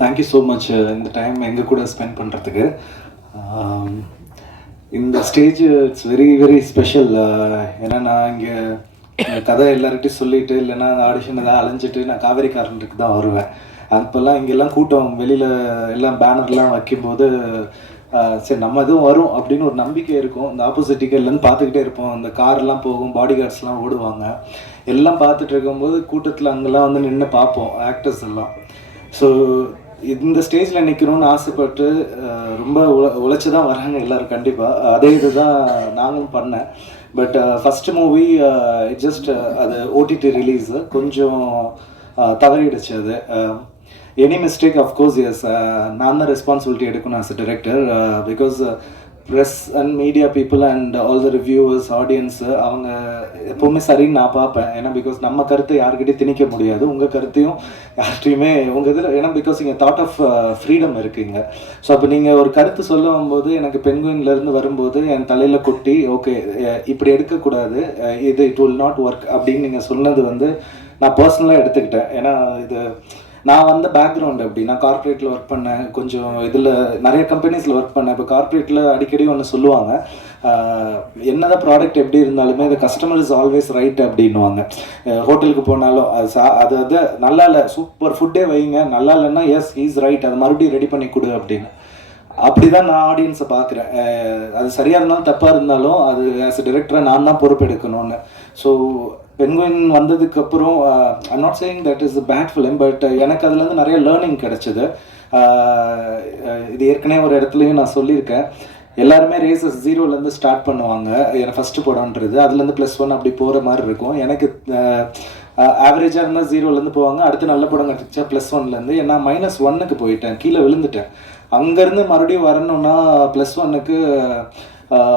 Thank you so much இந்த time எங்கள் கூட ஸ்பெண்ட் பண்ணுறதுக்கு. இந்த stage it's very very special. ஏன்னா நான் இங்கே கதை எல்லார்கிட்டையும் சொல்லிவிட்டு இல்லைன்னா ஆடிஷன் எதாவது அலைஞ்சிட்டு நான் காவேரி காரனுக்கு தான் வருவேன். அப்போல்லாம் இங்கெல்லாம் கூட்டம் வெளியில் எல்லாம் பேனர்லாம் வைக்கும்போது சரி நம்ம எதுவும் வரும் அப்படின்னு ஒரு நம்பிக்கை இருக்கும். இந்த ஆப்போசிட்டிக்கல்லேருந்து பார்த்துக்கிட்டே இருப்போம். அந்த கார்லாம் போகும், பாடி கார்ட்ஸ்லாம் ஓடுவாங்க, எல்லாம் பார்த்துட்டு இருக்கும்போது கூட்டத்தில் அங்கெல்லாம் வந்து நின்று பார்ப்போம் ஆக்டர்ஸ் எல்லாம். ஸோ இந்த ஸ்டேஜில் நிற்கணும்னு ஆசைப்பட்டு ரொம்ப உழைச்சி தான் வராங்க எல்லோரும் கண்டிப்பாக. அதே இது தான் நாங்களும் பண்ணேன். பட் ஃபஸ்ட்டு மூவி ஜஸ்ட் அது ஓடிடி ரிலீஸு கொஞ்சம் தவறிடுச்சு. அது எனி மிஸ்டேக் அஃப்கோர்ஸ் எஸ், நான் தான் ரெஸ்பான்சிபிலிட்டி எடுக்கணும் as a director. Because press and media people and all the reviewers audience அவங்க எப்போவுமே சரின்னு நான் பார்ப்பேன். ஏன்னா பிகாஸ் நம்ம கருத்தை யார்கிட்டையும் திணிக்க முடியாது, உங்கள் கருத்தையும் யார்கிட்டையுமே உங்கள் இதில். ஏன்னா பிகாஸ் இங்கே தாட் ஆஃப் ஃப்ரீடம் இருக்குங்க. ஸோ அப்போ நீங்கள் ஒரு கருத்து சொல்லும்போது எனக்கு பென்குயின்லேருந்து வரும்போது என் தலையில் கொட்டி ஓகே இப்படி எடுக்கக்கூடாது, இது இட் வில் நாட் ஒர்க் அப்படின்னு நீங்கள் சொன்னது வந்து நான் பர்சனலாக எடுத்துக்கிட்டேன். ஏன்னா இது நான் வந்த பேக்ரவுண்ட் அப்படி, நான் கார்ப்பரேட்டில் ஒர்க் பண்ணேன், கொஞ்சம் இதில் நிறைய கம்பெனிஸில் ஒர்க் பண்ணேன். இப்போ கார்ப்பரேட்டில் அடிக்கடி ஒன்று சொல்லுவாங்க, என்னதான் ப்ராடக்ட் எப்படி இருந்தாலுமே அது கஸ்டமர் இஸ் ஆல்வேஸ் ரைட் அப்படின்வாங்க. ஹோட்டலுக்கு போனாலும் அது அது நல்லா இல்லை, சூப்பர் ஃபுட்டே வைங்க, நல்லா இல்லைன்னா எஸ் ஹீஸ் ரைட், அதை மறுபடியும் ரெடி பண்ணி கொடு அப்படின்னு. அப்படி தான் நான் ஆடியன்ஸை பார்க்குறேன். அது சரியாக இருந்தாலும் தப்பாக இருந்தாலும் அது ஆஸ் எ டிரெக்டராக நான் தான் பொறுப்பெடுக்கணும்னு. ஸோ பென்குயின் வந்ததுக்கப்புறம் I'm not saying that is a bad film, but எனக்கு அதுலேருந்து நிறைய லேர்னிங் கிடச்சிது. இது ஏற்கனவே ஒரு இடத்துலையும் நான் சொல்லியிருக்கேன், எல்லாருமே ரேசஸ் ஜீரோலேருந்து ஸ்டார்ட் பண்ணுவாங்க. எனக்கு ஃபஸ்ட்டு படம்ன்றது அதுலேருந்து +1 அப்படி போகிற மாதிரி இருக்கும். எனக்கு ஆவரேஜாக இருந்தால் ஜீரோலேருந்து போவாங்க, அடுத்து நல்ல படம் கிடச்சா +1லேருந்து. நான் -1க்கு போயிட்டேன், கீழே விழுந்துட்டேன். அங்கேருந்து மறுபடியும் வரணுன்னா +1க்கு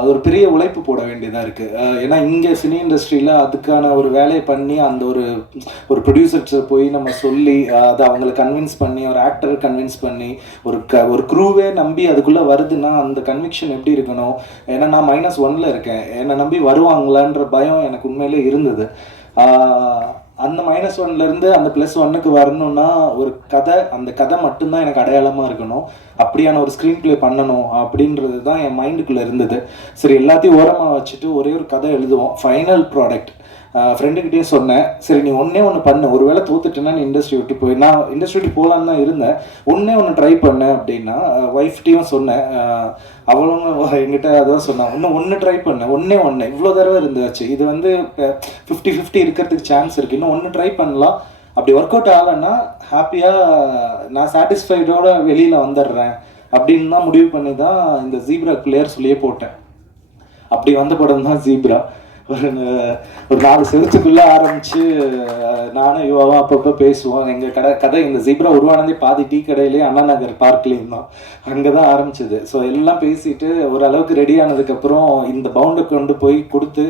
ஒரு பெரிய உழைப்பு போட வேண்டியதாக இருக்குது. ஏன்னா இங்கே சினி இண்டஸ்ட்ரியில் அதுக்கான ஒரு வேலையை பண்ணி அந்த ஒரு ப்ரொடியூசர்ஸை போய் நம்ம சொல்லி அதை அவங்களை கன்வின்ஸ் பண்ணி, ஒரு ஆக்டரை கன்வின்ஸ் பண்ணி, ஒரு க்ரூவே நம்பி அதுக்குள்ளே வருதுன்னா அந்த கன்விக்ஷன் எப்படி இருக்கணும். ஏன்னா நான் -1ல் இருக்கேன், என்னை நம்பி வருவாங்களான்ற பயம் எனக்கு உண்மையிலே இருந்தது. அந்த -1லேருந்து அந்த +1க்கு வரணும்னா ஒரு கதை, அந்த கதை மட்டும்தான் எனக்கு அடையாளமாக இருக்கணும், அப்படியான ஒரு ஸ்க்ரீன் ப்ளே பண்ணணும் அப்படின்றது தான் என் மைண்டுக்குள்ளே இருந்தது. சரி எல்லாத்தையும் ஓரமாக வச்சுட்டு ஒரே ஒரு கதை எழுதுவோம், ஃபைனல் ப்ராடக்ட். ஃப்ரெண்டுக்கிட்டே சொன்னேன், சரி நீ ஒன்றே ஒன்று பண்ணு, ஒரு வேளை தோத்துட்டேன்னா நீ இண்டஸ்ட்ரி விட்டு போய், நான் இண்டஸ்ட்ரி விட்டு போகலான்னு தான் இருந்தேன், ஒன்றே ஒன்று ட்ரை பண்ணேன் அப்படின்னா. ஒய்ஃப்டையும் சொன்னேன், அவளும் என்கிட்ட அதான் சொன்னான், ஒன்று ட்ரை பண்ணேன், ஒன்று இவ்வளோ தடவை இருந்தாச்சு, இது வந்து 50-50 இருக்கிறதுக்கு சான்ஸ் இருக்குது, இன்னும் ஒன்று ட்ரை பண்ணலாம், அப்படி ஒர்க் அவுட் ஆகலைன்னா ஹாப்பியாக நான் சாட்டிஸ்ஃபைடோட வெளியில் வந்துடுறேன் அப்படின்னு தான் முடிவு பண்ணி தான் இந்த ஜீப்ரா பிளேயர் சொல்லியே போட்டேன். அப்படி வந்த படம் தான் ஜீப்ரா. ஒரு 4 செவத்துக்குள்ளே ஆரம்பித்து நானும் யுவாவும் அப்பப்போ பேசுவோம். எங்கள் கதை இந்த ஜீப்ரா உருவானதே பாதி டீ கடையிலேயே அண்ணா நகர் பார்க்லேயும் தான், அங்கே தான் ஆரம்பிச்சது. ஸோ எல்லாம் பேசிட்டு ஓரளவுக்கு ரெடி ஆனதுக்கப்புறம் இந்த பவுண்டை கொண்டு போய் கொடுத்து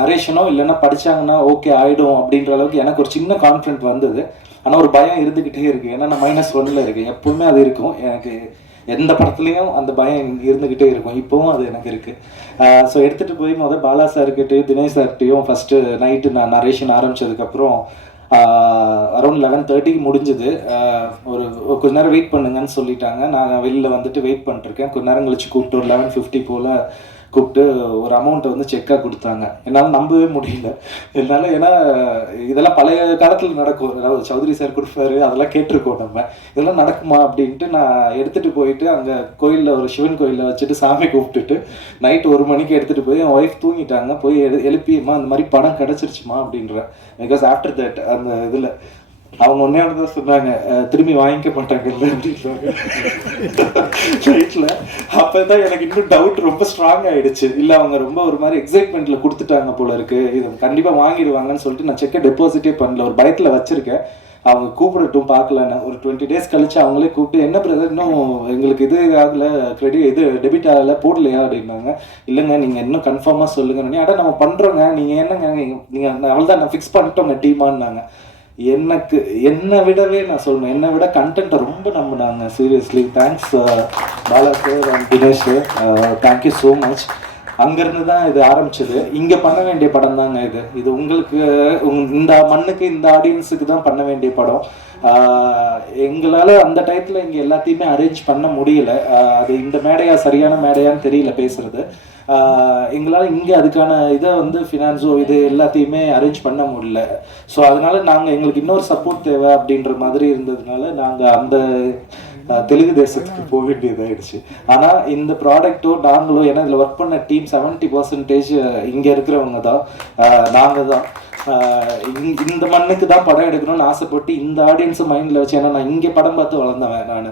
நரேஷனோ இல்லைன்னா படித்தாங்கன்னா ஓகே ஆகிடும் அப்படின்ற அளவுக்கு எனக்கு ஒரு சின்ன கான்ஃபிடென்ட் வந்தது. ஆனால் ஒரு பயம் இருந்துக்கிட்டே இருக்குது, ஏன்னா நான் -1ல் இருக்கேன், எப்போவுமே அது இருக்கும் எனக்கு. எந்த படத்துலையும் அந்த பயம் இருந்துக்கிட்டே இருக்கும், இப்போவும் அது எனக்கு இருக்குது. ஸோ எடுத்துகிட்டு போய் பாலா சார்கிட்டையும் தினேஷ் சார்கிட்டையும் ஃபஸ்ட்டு நைட்டு நான் நரேஷன் ஆரம்பித்ததுக்கப்புறம் அரௌண்ட் 11:30க்கு முடிஞ்சுது. ஒரு கொஞ்ச நேரம் வெயிட் பண்ணுங்கன்னு சொல்லிட்டாங்க. நான் வெளியில் வந்துட்டு வெயிட் பண்ணிட்டுருக்கேன். கொஞ்ச நேரம் கழிச்சு கூப்பிட்டு ஒரு 11:50 போல் கூப்பிட்டு ஒரு அமௌண்ட்டை வந்து செக்காக கொடுத்தாங்க. என்னால் நம்பவே முடியல என்னால். ஏன்னா இதெல்லாம் பழைய காலத்தில் நடக்கும், அதாவது சௌத்ரி சார் கொடுப்பாரு, அதெல்லாம் கேட்டிருக்கோம் நம்ம, இதெல்லாம் நடக்குமா அப்படின்ட்டு நான் எடுத்துகிட்டு போயிட்டு அங்கே கோயிலில் ஒரு சிவன் கோயிலில் வச்சுட்டு சாமி கூப்பிட்டுட்டு நைட்டு 1 மணிக்கு எடுத்துகிட்டு போய் என் ஒய்ஃப் தூங்கிட்டாங்க, போய் எழுப்பியம்மா அந்த மாதிரி படம் கிடச்சிருச்சுமா அப்படின்றேன். பிகாஸ் ஆஃப்டர் தட் அந்த இதில் அவங்க ஒன்னே ஒன்று தான் சொன்னாங்க, திரும்பி வாங்கிக்க மாட்டாங்கல்ல அப்படின்றாங்க நைட்டில். அப்போ தான் எனக்கு இன்னும் டவுட் ரொம்ப ஸ்ட்ராங் ஆகிடுச்சு. இல்லை அவங்க ரொம்ப ஒரு மாதிரி எக்ஸைட்மெண்ட்டில் கொடுத்துட்டாங்க போல இருக்குது, இதை கண்டிப்பாக வாங்கிடுவாங்கன்னு சொல்லிட்டு நான் செக்கை டெபாசிட்டே பண்ணல, ஒரு பயத்தில் வச்சுருக்கேன். அவங்க கூப்பிடட்டும் பார்க்கலன்னு. ஒரு 20 days கழிச்சு அவங்களே கூப்பிட்டு, என்ன பிரதர் இன்னும் எங்களுக்கு இது ஆகலை, இது டெபிட் ஆகலை, போடலையா அப்படின்னாங்க. இல்லைங்க நீங்கள் இன்னும் கன்ஃபார்மாக சொல்லுங்கன்னு. அட நம்ம பண்ணுறோங்க, நீங்கள் என்னங்க நீங்கள் அவ்வளோதான் நான் ஃபிக்ஸ் பண்ணிட்டோங்க டீமான்னாங்க. எனக்கு என்னை விடவே நான் சொல்லணும், என்னை விட கண்டென்ட்டை ரொம்ப நம்பினாங்க. Seriously thanks Bala sir and Dinesh, thank you so much. அங்கேருந்து தான் இது ஆரம்பிச்சது. இங்கே பண்ண வேண்டிய படம் தாங்க இது. இது உங்களுக்கு இந்த மண்ணுக்கு இந்த ஆடியன்ஸுக்கு தான் பண்ண வேண்டிய படம். எங்களால் அந்த டயத்தில் இங்கே எல்லாத்தையுமே அரேஞ்ச் பண்ண முடியல. அது இந்த மேடையா சரியான மேடையான்னு தெரியல பேசுறது. எங்களால் இங்கே அதுக்கான இதை வந்து ஃபினான்ஸோ இது எல்லாத்தையுமே அரேஞ்ச் பண்ண முடியல. ஸோ அதனால நாங்கள் எங்களுக்கு இன்னொரு சப்போர்ட் தேவை அப்படின்ற மாதிரி இருந்ததுனால நாங்கள் அந்த தெலுங்கு தேசத்துக்கு போக வேண்டியதாகிடுச்சு. ஆனால் இந்த ப்ராடக்ட்டோ நாங்களோ, ஏன்னா இதில் ஒர்க் பண்ண டீம் 70% இங்கே இருக்கிறவங்க தான், நாங்கள் தான். இந்த மண்ணுக்கு தான் படம் எடுக்கணும்னு ஆசைப்பட்டு இந்த ஆடியன்ஸை மைண்டில் வச்சு, ஏன்னா நான் இங்கே படம் பார்த்து வளர்ந்தவன். நான்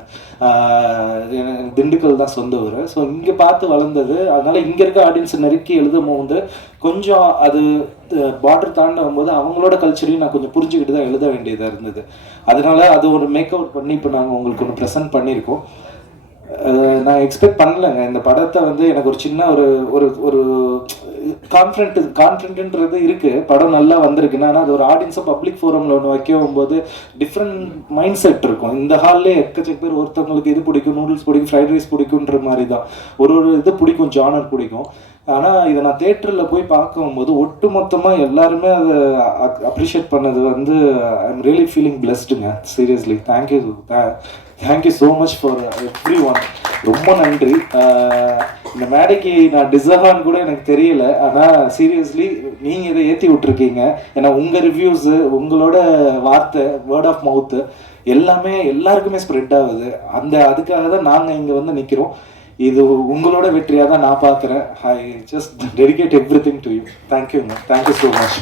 திண்டுக்கல் தான் சொந்த ஊர். ஸோ இங்கே பார்த்து வளர்ந்தது. அதனால இங்கே இருக்க ஆடியன்ஸை நெருக்கி எழுதும் போது கொஞ்சம் அது பார்டர் தாண்டும் போது அவங்களோட கல்ச்சரையும் நான் கொஞ்சம் புரிஞ்சுக்கிட்டு தான் எழுத வேண்டியதாக இருந்தது. அதனால அது ஒரு மேக் அவுட் பண்ணி இப்போ நாங்கள் உங்களுக்கு ஒன்று ப்ரெசென்ட் பண்ணியிருக்கோம். நான் எக்ஸ்பெக்ட் பண்ணலைங்க இந்த படத்தை வந்து. எனக்கு ஒரு சின்ன ஒரு ஒரு கான்ஃபிடென்ட்ன்றது இருக்குது, படம் நல்லா வந்திருக்குன்னா. ஆனால் அது ஒரு ஆடியன்ஸை பப்ளிக் ஃபோரமில் ஒன்று வைக்கும் போது டிஃப்ரெண்ட் மைண்ட் செட் இருக்கும். இந்த ஹால்லே எக்கச்சக்க பேர், ஒருத்தவங்களுக்கு இது பிடிக்கும், நூடுல்ஸ் பிடிக்கும், ஃப்ரைட் ரைஸ் பிடிக்குன்ற மாதிரி தான் ஒரு இது பிடிக்கும், ஜானர் பிடிக்கும். ஆனால் இதை நான் தேட்டரில் போய் பார்க்கும்போது ஒட்டு மொத்தமாக எல்லாருமே அதை அப்ரிஷியேட் பண்ணது வந்து ஐ எம் ரியலி ஃபீலிங் பிளெஸ்டுங்க. Seriously thank you so much for everyone. ரொம்ப நன்றி. இந்த மேடைக்கு நான் டிசர்வான்னு கூட எனக்கு தெரியல. ஆனால் சீரியஸ்லி நீங்கள் இதை ஏற்றி விட்டுருக்கீங்க. ஏன்னா உங்கள் ரிவ்யூஸு, உங்களோட வார்த்தை, வேர்ட் ஆஃப் மவுத்து எல்லாமே எல்லாருக்குமே ஸ்ப்ரெட் ஆகுது. அதுக்காக தான் நாங்கள் இங்கே வந்து நிற்கிறோம். இது உங்களோட வெற்றியாக தான் நான் பார்க்குறேன். I just dedicate everything to you. தேங்க்யூங்க. Thank you so much.